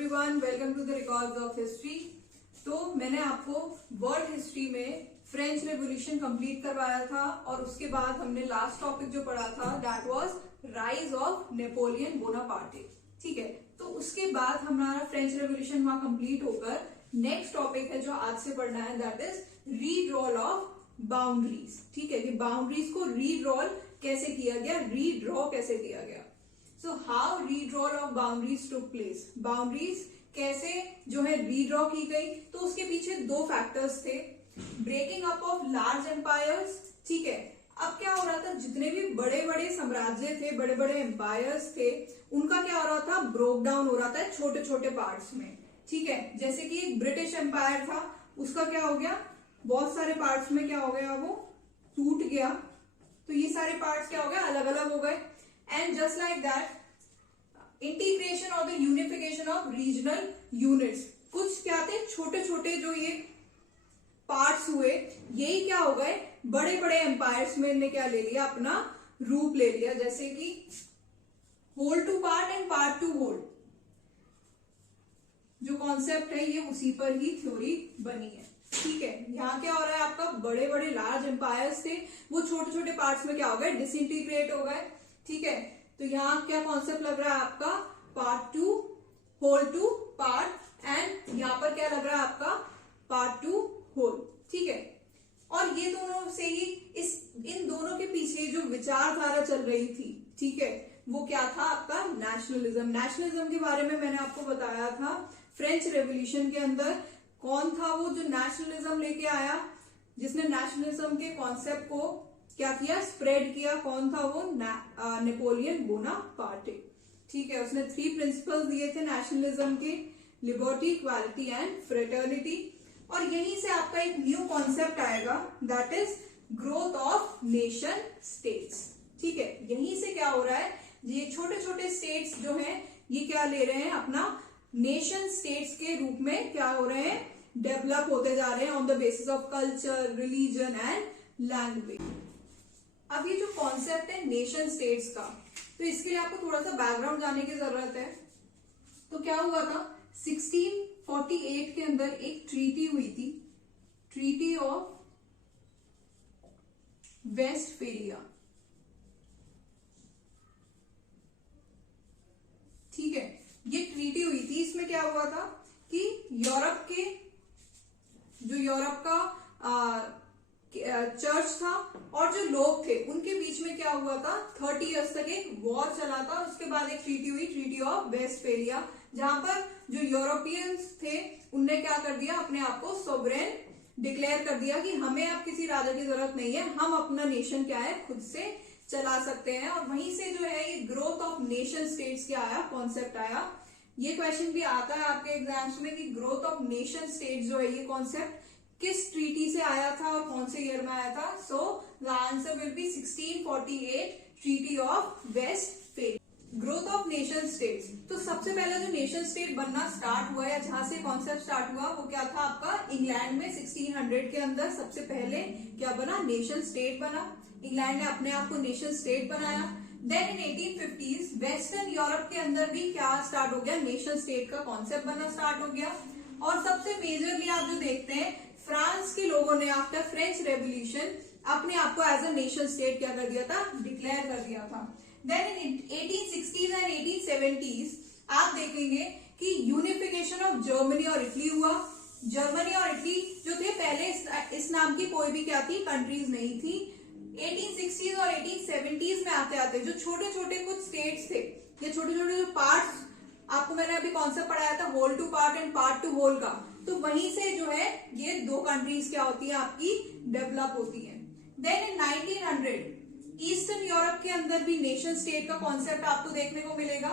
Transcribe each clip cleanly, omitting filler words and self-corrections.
Everyone, welcome to the records of history. तो मैंने आपको वर्ल्ड हिस्ट्री में फ्रेंच रेवोल्यूशन कंप्लीट करवाया था और उसके बाद हमने लास्ट टॉपिक जो पढ़ा था that was rise of Napoleon Bonaparte. ठीक है, तो उसके बाद हमारा फ्रेंच रेवोल्यूशन वहां कंप्लीट होकर नेक्स्ट टॉपिक है जो आज से पढ़ना है, दैट इज रीड्रॉल ऑफ बाउंड्रीज। ठीक है, कि बाउंड्रीज को रीड्रॉल कैसे किया गया, रीड्रॉ कैसे किया गया। So how redrawal of boundaries took place, boundaries कैसे जो है रीड्रॉ की गई। तो उसके पीछे दो फैक्टर्स थे, breaking up of large empires. ठीक है, अब क्या हो रहा था, जितने भी बड़े बड़े साम्राज्य थे, बड़े बड़े एम्पायर्स थे, उनका क्या हो रहा था, ब्रोक डाउन हो रहा था छोटे छोटे पार्ट्स में। ठीक है, जैसे कि एक ब्रिटिश एम्पायर था, उसका क्या हो गया, बहुत सारे पार्ट्स में क्या हो गया, वो टूट गया। तो ये सारे पार्ट्स क्या हो गए, अलग अलग हो गए। And just like that integration और the unification of regional units, कुछ क्या थे, छोटे छोटे जो ये पार्ट्स हुए, यही क्या हो गए, बड़े बड़े एम्पायर्स में इन्हें क्या ले लिया, अपना रूप ले लिया। जैसे कि whole to part and part to whole, जो कॉन्सेप्ट है ये उसी पर ही थ्योरी बनी है। ठीक है, यहाँ क्या हो रहा है, आपका बड़े बड़े लार्ज एम्पायर्स थे, वो छोटे छोटे पार्ट्स में क्या हो गए, डिसइंटीग्रेट हो गए। ठीक है, तो यहाँ क्या कॉन्सेप्ट लग रहा है आपका, part to whole to part, and यहाँ पर क्या लग रहा है आपका, पार्ट टू होल। ठीक है, और ये दोनों से ही इन दोनों के पीछे जो विचारधारा चल रही थी, ठीक है, वो क्या था आपका, नेशनलिज्म। नेशनलिज्म के बारे में मैंने आपको बताया था फ्रेंच रेवोल्यूशन के अंदर कौन था वो जो नेशनलिज्म लेके आया, जिसने नेशनलिज्म के कॉन्सेप्ट को क्या किया, स्प्रेड किया, कौन था वो, नेपोलियन बोनापार्टे। ठीक है, उसने 3 प्रिंसिपल्स दिए थे नेशनलिज्म के, लिबर्टी, इक्वालिटी एंड फ्रेटर्निटी। और यहीं से आपका एक न्यू कॉन्सेप्ट आएगा, that is growth of nation states. ठीक है, यहीं से क्या हो रहा है, ये छोटे छोटे स्टेट्स जो हैं ये क्या ले रहे हैं, अपना नेशन स्टेट्स के रूप में क्या हो रहे हैं, डेवलप होते जा रहे हैं on the basis of culture, religion and language. अब ये जो कॉन्सेप्ट है नेशन स्टेट्स का, तो इसके लिए आपको थोड़ा सा बैकग्राउंड जानने की जरूरत है। तो क्या हुआ था, 1648 के अंदर एक ट्रीटी हुई थी, ट्रीटी ऑफ वेस्टफेलिया। ठीक है, ये ट्रीटी हुई थी, इसमें क्या हुआ था कि यूरोप का चर्च था और जो लोग थे उनके बीच में क्या हुआ था, 30 इयर्स तक एक वॉर चला था। उसके बाद एक ट्रीटी हुई, ट्रीटी ऑफ वेस्टफेलिया, जहां पर जो यूरोपियंस थे उनने क्या कर दिया, अपने आप को सोवरेन डिक्लेयर कर दिया कि हमें अब किसी राजा की जरूरत नहीं है, हम अपना नेशन क्या है, खुद से चला सकते हैं। और वहीं से जो है ये ग्रोथ ऑफ नेशन स्टेट्स क्या आया, कॉन्सेप्ट आया। ये क्वेश्चन भी आता है आपके एग्जाम्स में कि ग्रोथ ऑफ नेशन स्टेट्स जो है ये कॉन्सेप्ट किस ट्रीटी से आया था और कौन से ईयर में आया था। So the answer will be 1648 treaty of Westphalia. Growth of nation states, तो सबसे पहले जो नेशन स्टेट बनना स्टार्ट हुआ या जहां से कॉन्सेप्ट स्टार्ट हुआ वो क्या था आपका, इंग्लैंड में 1600 के अंदर सबसे पहले क्या बना, नेशन स्टेट बना। इंग्लैंड ने अपने आप को नेशन स्टेट बनाया। Then in 1850s western Europe के अंदर भी क्या स्टार्ट हो गया, नेशन स्टेट का कॉन्सेप्ट बनना स्टार्ट हो गया। और सबसे मेजरली आप जो देखते हैं, फ्रांस के लोगों ने आफ्टर फ्रेंच रेवोल्यूशन अपने आप को एज अ नेशन स्टेट क्या कर दिया था, डिक्लेयर कर दिया था। Then in 1860s and 1870s आप देखेंगे कि यूनिफिकेशन ऑफ जर्मनी और इटली हुआ। जर्मनी और इटली जो थे पहले इस नाम की कोई भी क्या थी, कंट्रीज नहीं थी। 1860s और 1870s में आते आते जो छोटे छोटे कुछ स्टेट्स थे, ये छोटे छोटे जो पार्ट्स, आपको मैंने अभी कॉन्सेप्ट पढ़ाया था whole to part and part to whole का, तो वहीं से जो है ये 2 कंट्रीज क्या होती है आपकी, डेवलप होती है। देन इन 1900 ईस्टर्न यूरोप के अंदर भी नेशन स्टेट का कॉन्सेप्ट आपको देखने को मिलेगा।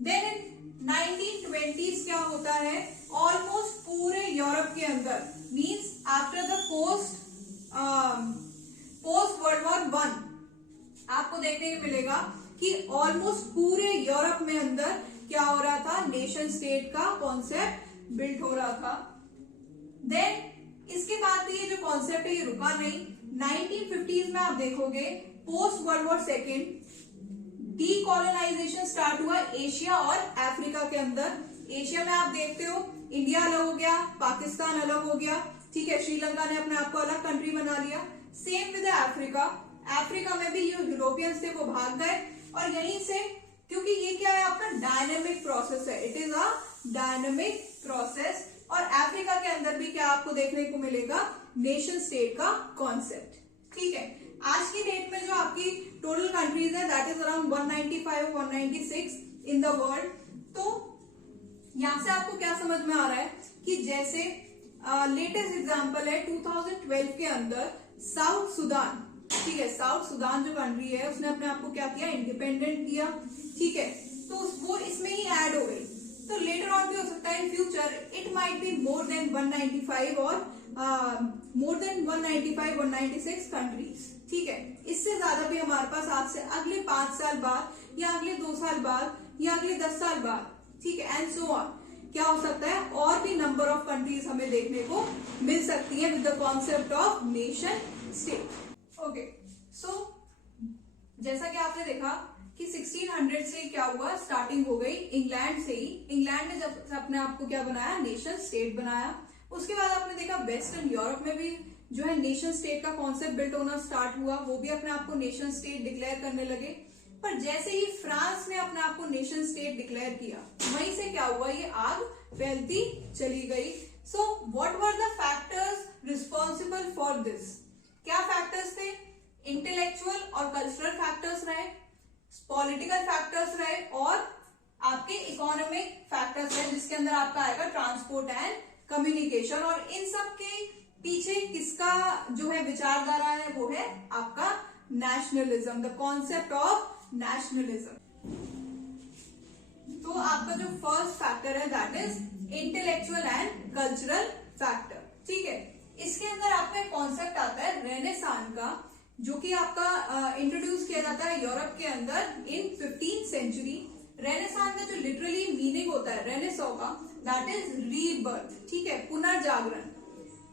देन इन 1920s क्या होता है, ऑलमोस्ट पूरे यूरोप के अंदर, means after the post world war 1 आपको देखने को मिलेगा कि ऑलमोस्ट पूरे यूरोप में अंदर क्या हो रहा था, नेशन स्टेट का कॉन्सेप्ट बिल्ड हो रहा था। देन इसके बाद भी ये जो कॉन्सेप्ट है ये रुका नहीं। 1950s में आप देखोगे post world war second decolonisation start हुआ एशिया और अफ्रीका के अंदर। एशिया में आप देखते हो इंडिया अलग हो गया, पाकिस्तान अलग हो गया, ठीक है, श्रीलंका ने अपने आप को अलग कंट्री बना लिया। सेम विद अफ्रीका, अफ्रीका में भी जो यूरोपियंस थे वो भाग गए और यहीं से, क्योंकि ये क्या है आपका डायनेमिक प्रोसेस है, it is a dynamic process. और अफ्रीका के अंदर भी क्या आपको देखने को मिलेगा, नेशन स्टेट का कॉन्सेप्ट, ठीक है। आज की डेट में जो आपकी टोटल कंट्रीज है that is around 195 196 in the world. तो यहां से आपको क्या समझ में आ रहा है कि जैसे लेटेस्ट एग्जांपल है 2012 के अंदर साउथ सुडान, ठीक है, साउथ सुडान जो कंट्री है उसने अपने आप को क्या किया, इंडिपेंडेंट किया, ठीक है, तो वो इसमें ही ऐड हो गई। तो लेटर ऑन भी हो सकता है in future it might be more than 195 और मोर देन 195 196 कंट्रीज, ठीक है। इससे ज्यादा भी हमारे पास आज से अगले 5 साल बाद या अगले 2 साल बाद या अगले 10 साल बाद, ठीक है, एंड सो ऑन, क्या हो सकता है, और भी नंबर ऑफ कंट्रीज हमें देखने को मिल सकती है with the concept of nation state. Okay, so जैसा कि आपने देखा कि 1600 से क्या हुआ, स्टार्टिंग हो गई इंग्लैंड से ही। इंग्लैंड ने जब अपने आप को क्या बनाया, नेशन स्टेट बनाया। उसके बाद आपने देखा वेस्टर्न यूरोप में भी जो है नेशन स्टेट का कॉन्सेप्ट बिल्ट होना स्टार्ट हुआ, वो भी अपने आप को नेशन स्टेट डिक्लेयर करने लगे। पर जैसे ही फ्रांस ने अपने आप को नेशन स्टेट डिक्लेयर किया, वहीं से क्या हुआ, ये आग फैलती चली गई। So what were the factors responsible for this? क्या फैक्टर्स थे? इंटेलेक्चुअल और कल्चरल फैक्टर्स रहे, पॉलिटिकल फैक्टर्स रहे और आपके इकोनॉमिक फैक्टर्स रहे, जिसके अंदर आपका आएगा ट्रांसपोर्ट एंड कम्युनिकेशन। और इन सब के पीछे किसका जो है विचारधारा है, वो है आपका nationalism, the concept of nationalism. तो आपका जो फर्स्ट फैक्टर है that is intellectual and cultural factor, ठीक है। इसके अंदर आपका एक कॉन्सेप्ट आता है रेनेसां का, जो कि आपका इंट्रोड्यूस किया जाता है यूरोप के अंदर इन 15th सेंचुरी। रेनेसां का जो लिटरली मीनिंग होता है रेनेसॉ का, दैट इज रीबर्थ, ठीक है, पुनर्जागरण।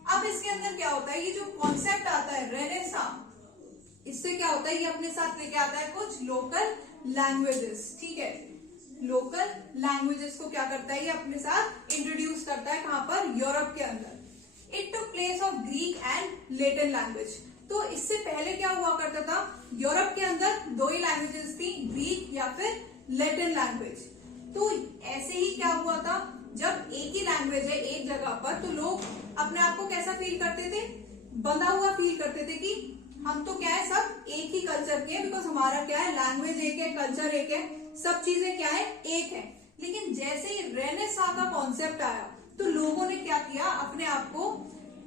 अब इसके अंदर क्या होता है, ये जो कॉन्सेप्ट आता है रेनेसां, इससे क्या होता है, ये अपने साथ लेके आता है कुछ लोकल लैंग्वेजेस, ठीक है, लोकल लैंग्वेजेस को क्या करता है, ये अपने साथ इंट्रोड्यूस करता है, कहां पर, यूरोप के अंदर। It took place of Greek and Latin language. तो इससे पहले क्या हुआ करता था, यूरोप के अंदर 2 ही लैंग्वेजेस थी, ग्रीक या फिर लैटिन लैंग्वेज। तो ऐसे ही क्या हुआ था, जब एक ही लैंग्वेज है एक जगह पर, तो लोग अपने आप को कैसा फील करते थे, बंधा हुआ फील करते थे कि हम तो क्या है, सब एक ही कल्चर के हैं, बिकॉज हमारा क्या है, लैंग्वेज एक है, कल्चर एक है, सब चीजें क्या है, एक है। लेकिन जैसे ही रेनेसां का कॉन्सेप्ट आया, तो लोगों ने क्या किया, अपने आप को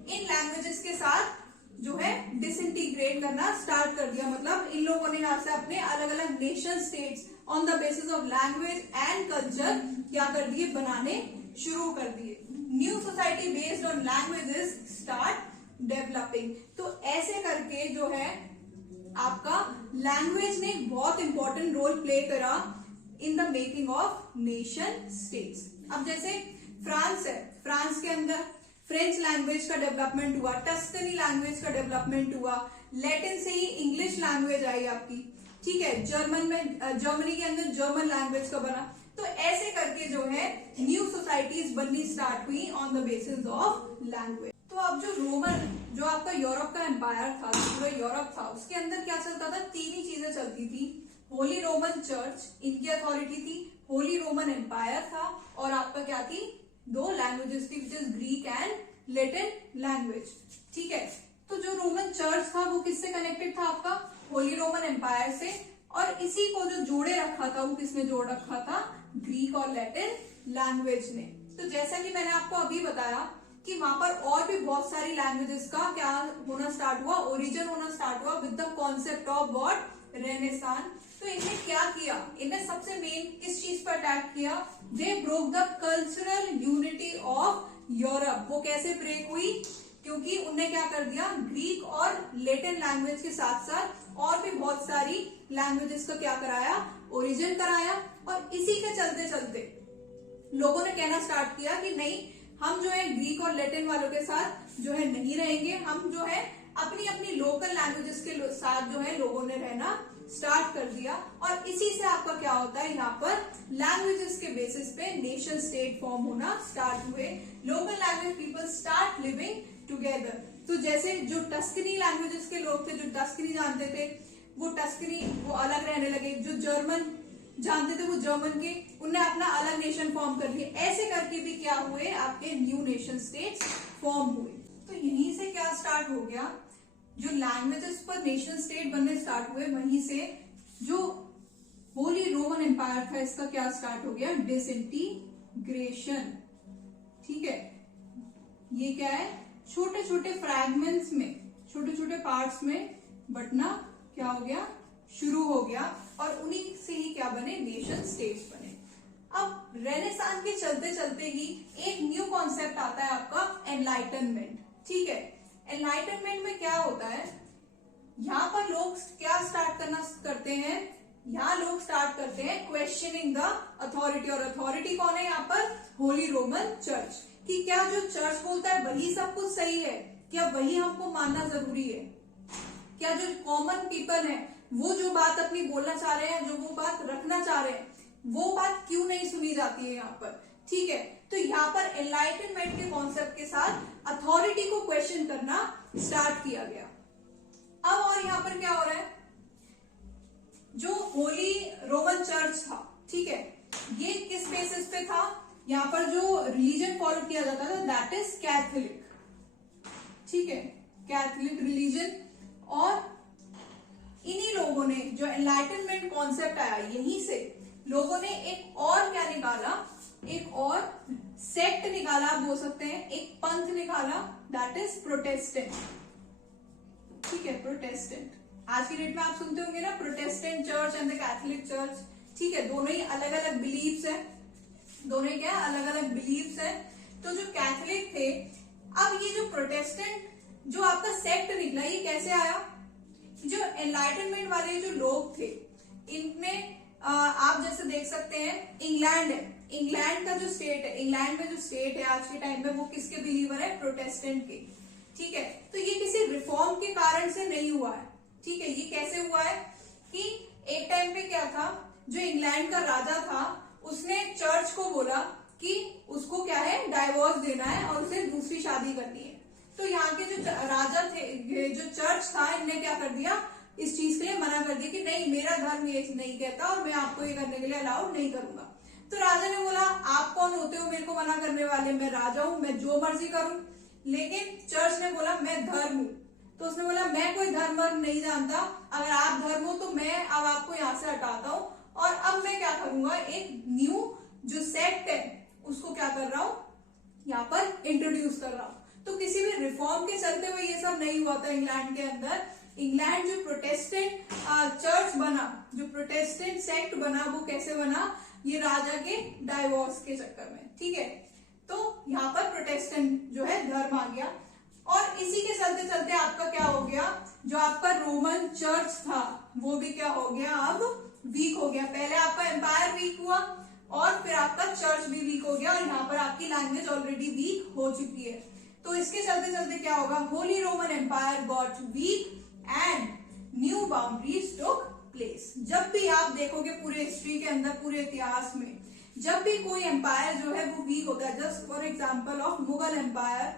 इन लैंग्वेजेस के साथ जो है डिसइंटीग्रेट करना स्टार्ट कर दिया। मतलब इन लोगों ने यहाँ से अपने अलग अलग nation states on the basis of language and culture क्या कर दिए, बनाने शुरू कर दिए। New society based on languages start developing. तो ऐसे करके जो है आपका लैंग्वेज ने बहुत इंपॉर्टेंट रोल प्ले करा in the making of nation states. अब जैसे फ्रांस है, फ्रांस के अंदर फ्रेंच लैंग्वेज का डेवलपमेंट हुआ, टस्कनी लैंग्वेज का डेवलपमेंट हुआ, लैटिन से ही इंग्लिश लैंग्वेज आई आपकी, ठीक है, जर्मन में जर्मनी के अंदर जर्मन लैंग्वेज का बना। तो ऐसे करके जो है न्यू सोसाइटीज बननी स्टार्ट हुई on the basis of language. तो अब जो रोमन, जो आपका यूरोप का एम्पायर था, पूरा यूरोप था, उसके अंदर क्या चलता था, 3 ही चीजें चलती थी। होली रोमन चर्च, इनकी अथॉरिटी थी, होली रोमन एम्पायर था, और आपका क्या थी, 2 लैंग्वेजेस थी, which is Greek and Latin language, ठीक है। तो जो रोमन चर्च था वो किससे कनेक्टेड था, आपका होली रोमन एम्पायर से, और इसी को जो जोड़े रखा था वो किसने जोड़ रखा था, ग्रीक और लैटिन लैंग्वेज ने। तो जैसा कि मैंने आपको अभी बताया कि वहां पर और भी बहुत सारी लैंग्वेजेस का क्या होना स्टार्ट हुआ, ओरिजिन होना स्टार्ट हुआ with the concept of what, renaissance. तो इन्हें क्या किया, इन्हें सबसे मेन किस चीज पर अटैक किया, they broke the cultural unity of Europe. वो कैसे ब्रेक हुई, क्योंकि उन्हें क्या कर दिया, ग्रीक और लैटिन लैंग्वेज के साथ साथ और भी बहुत सारी लैंग्वेजेस का क्या कराया, ओरिजिन कराया। और इसी के चलते चलते लोगों ने कहना स्टार्ट किया कि नहीं, हम जो है ग्रीक और लैटिन वालों के साथ जो है नहीं रहेंगे, हम जो है अपनी अपनी लोकल लैंग्वेजेस के साथ जो है लोगों ने रहना स्टार्ट कर दिया। और इसी से आपका क्या होता है, यहाँ पर लैंग्वेज बेसिस पे नेशन स्टेट फॉर्म होना स्टार्ट हुए। Local language people start living together. तो जैसे जो टस्कनी लैंग्वेजेस के लोग थे, जो टस्कनी जानते थे, वो टस्कनी वो अलग रहने लगे। जो जर्मन जानते थे वो जर्मन के, उनने अपना अलग नेशन फॉर्म कर लिए। ऐसे करके भी क्या हुए, आपके न्यू नेशन स्टेट्स फॉर्म हुए। तो यहीं से क्या स्टार्ट हो गया, जो लैंग्वेजेस पर नेशन स्टेट बनने स्टार्ट हुए, वहीं से जो होली रोमन एम्पायर था इसका क्या स्टार्ट हो गया, डिसइंटीग्रेशन। ठीक है, ये क्या है, छोटे छोटे फ्रैगमेंट्स में, छोटे छोटे पार्ट्स में बटना क्या हो गया, शुरू हो गया, और उन्हीं से ही क्या बने, नेशन स्टेट्स बने। अब रेनेसांस के चलते चलते ही एक न्यू कॉन्सेप्ट आता है आपका एनलाइटनमेंट। ठीक है, एनलाइटनमेंट में क्या होता है, यहाँ पर लोग क्या स्टार्ट करते हैं, यहाँ लोग स्टार्ट करते हैं क्वेश्चनिंग द अथॉरिटी। और अथॉरिटी कौन है यहाँ पर, होली रोमन चर्च। कि क्या जो चर्च बोलता है वही सब कुछ सही है, क्या वही हमको मानना जरूरी है, क्या जो कॉमन पीपल है वो जो बात अपनी बोलना चाह रहे हैं, जो वो बात रखना चाह रहे हैं, वो बात क्यों नहीं सुनी जाती है यहाँ पर। ठीक है, तो यहाँ पर एनलाइटनमेंट के कॉन्सेप्ट के साथ अथॉरिटी को क्वेश्चन करना स्टार्ट किया गया। अब और यहाँ पर क्या हो रहा है, जो होली रोमन चर्च था, ठीक है, ये किस बेसिस पे था, यहाँ पर जो रिलीजन फॉलो किया जाता था दैट इज कैथोलिक। ठीक है, कैथोलिक रिलीजन। और इन्हीं लोगों ने जो एनलाइटनमेंट कॉन्सेप्ट आया, यहीं से लोगों ने एक और क्या निकाला, एक और सेक्ट निकाला, आप बोल सकते हैं एक पंथ निकाला, दैट इज प्रोटेस्टेंट। ठीक है, प्रोटेस्टेंट। आज की डेट में आप सुनते होंगे ना, Protestant church and the Catholic church. ठीक है, दोनों ही अलग अलग बिलीव्स है, दोनों ही क्या अलग अलग बिलीव्स है। तो जो कैथोलिक थे, अब ये जो प्रोटेस्टेंट जो आपका सेक्ट निकला, ये कैसे आया, जो एनलाइटनमेंट वाले जो लोग थे, इनमें आप जैसे देख सकते हैं इंग्लैंड है, इंग्लैंड का जो स्टेट है, इंग्लैंड में जो स्टेट है आज के टाइम में, वो किसके बिलीवर है, प्रोटेस्टेंट के। ठीक है, तो ये किसी रिफॉर्म के कारण से नहीं हुआ है। ठीक है, ये कैसे हुआ है कि एक टाइम पे क्या था, जो इंग्लैंड का राजा था, उसने चर्च को बोला कि उसको क्या है, डाइवोर्स देना है और उसे दूसरी शादी करनी है। तो यहाँ के जो राजा थे, जो चर्च था, इनने क्या कर दिया, इस चीज के लिए मना कर दिया कि नहीं, मेरा धर्म ये नहीं कहता और मैं आपको ये करने के लिए अलाउड नहीं करूंगा। तो राजा ने बोला, आप कौन होते हो मेरे को मना करने वाले, मैं राजा हूं, मैं जो मर्जी करूं। लेकिन चर्च ने बोला मैं धर्म हूं। तो उसने बोला मैं कोई धर्म नहीं जानता, अगर आप धर्म हो तो मैं अब आपको यहाँ से हटाता हूँ, और अब मैं क्या करूंगा, एक न्यू जो सेक्ट है उसको क्या कर रहा हूं, यहाँ पर इंट्रोड्यूस कर रहा हूं। तो किसी भी रिफॉर्म के चलते हुए ये सब नहीं हुआ था इंग्लैंड के अंदर। इंग्लैंड जो प्रोटेस्टेंट चर्च बना, जो प्रोटेस्टेंट सेक्ट बना, वो कैसे बना, ये राजा के डाइवोर्स के चक्कर में। ठीक है, तो यहाँ पर प्रोटेस्टेंट जो है धर्म आ गया, और इसी के चलते चलते आपका क्या हो गया, जो आपका रोमन चर्च था वो भी क्या हो गया, अब वीक हो गया। पहले आपका एम्पायर वीक हुआ और फिर आपका चर्च भी वीक हो गया, और यहाँ पर आपकी लैंग्वेज ऑलरेडी वीक हो चुकी है। तो इसके चलते चलते क्या होगा, Holy Roman Empire got weak and new boundaries took place. जब भी आप देखोगे पूरे हिस्ट्री के अंदर, पूरे इतिहास में, जब भी कोई एम्पायर जो है वो वीक होता है, just for example of Mughal empire,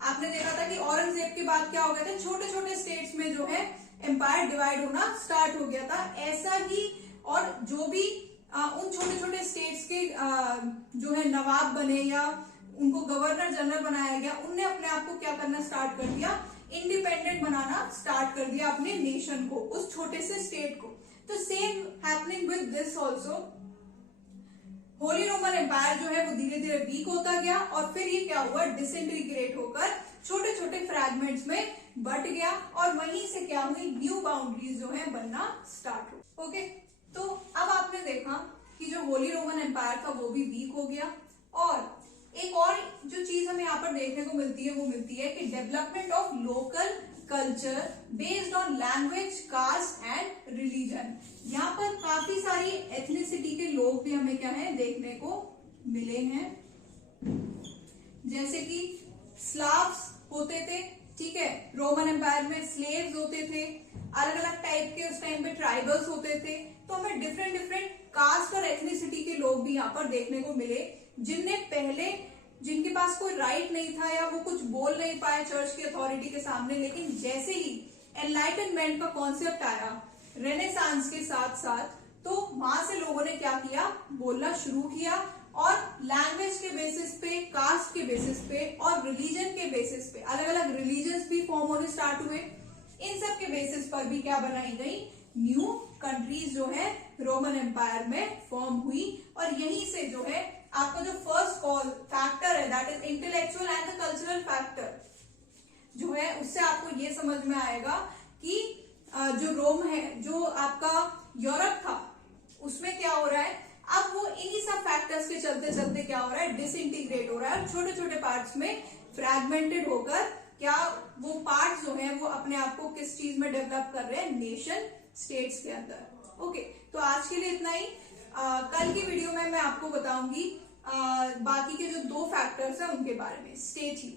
आपने देखा था कि औरंगजेब के बाद क्या हो गया था, छोटे छोटे स्टेट्स में जो है एम्पायर डिवाइड होना स्टार्ट हो गया था। ऐसा ही, और जो भी उन छोटे छोटे स्टेट्स के जो है नवाब बने या उनको गवर्नर जनरल बनाया गया, उनने अपने आप को क्या करना स्टार्ट कर दिया, इंडिपेंडेंट बनाना स्टार्ट कर दिया अपने नेशन को, उस छोटे से स्टेट को। तो same happening with this also, Holy Roman Empire जो है वो धीरे धीरे वीक होता गया, और फिर ये क्या हुआ, डिसइंटीग्रेट होकर छोटे छोटे फ्रैगमेंट्स में बट गया, और वहीं से क्या हुई, न्यू बाउंड्रीज जो है बनना स्टार्ट हो। ओके, तो अब आपने देखा कि जो होली रोमन एम्पायर था वो भी वीक हो गया, और एक और जो चीज हमें यहाँ पर देखने को मिलती है वो मिलती है कि development of local culture based on language, caste and religion. यहाँ पर काफी सारी एथनिसिटी के लोग भी हमें क्या है देखने को मिले हैं, जैसे कि स्लाव्स होते थे, ठीक है, रोमन एम्पायर में स्लेव्स होते थे, अलग अलग टाइप के उस टाइम पे ट्राइबल्स होते थे। तो हमें डिफरेंट डिफरेंट कास्ट और एथनिसिटी के लोग लोग भी यहाँ पर देखने को मिले, जिनके पास कोई राइट नहीं था या वो कुछ बोल नहीं पाए चर्च की अथॉरिटी के सामने, लेकिन जैसे ही एनलाइटनमेंट का कॉन्सेप्ट आया रेनेसांस के साथ साथ, तो वहां से लोगों ने क्या किया, बोलना शुरू किया और लैंग्वेज के बेसिस पे, कास्ट के बेसिस पे और रिलीजन के बेसिस पे अलग अलग रिलीजन्स भी फॉर्म होने स्टार्ट हुए। इन सब के बेसिस पर भी क्या बनाई गई, न्यू कंट्रीज जो है रोमन एम्पायर में फॉर्म हुई। और यहीं से जो है आपका जो फर्स्ट कॉल फैक्टर है that is intellectual and the cultural factor जो है, उससे आपको ये समझ में आएगा कि जो रोम है, जो आपका यूरोप था, उसमें क्या हो रहा है, अब वो इन्हीं सब फैक्टर्स के चलते चलते क्या हो रहा है, डिसइंटीग्रेट हो रहा है और छोटे छोटे पार्ट्स में फ्रैगमेंटेड होकर क्या वो पार्ट्स जो है वो अपने आप को किस चीज में डेवलप कर रहे हैं, नेशन स्टेट्स के अंदर। ओके, तो आज के लिए इतना ही। कल की वीडियो में मैं आपको बताऊंगी बाकी के जो 2 फैक्टर्स हैं उनके बारे में। Stay tuned.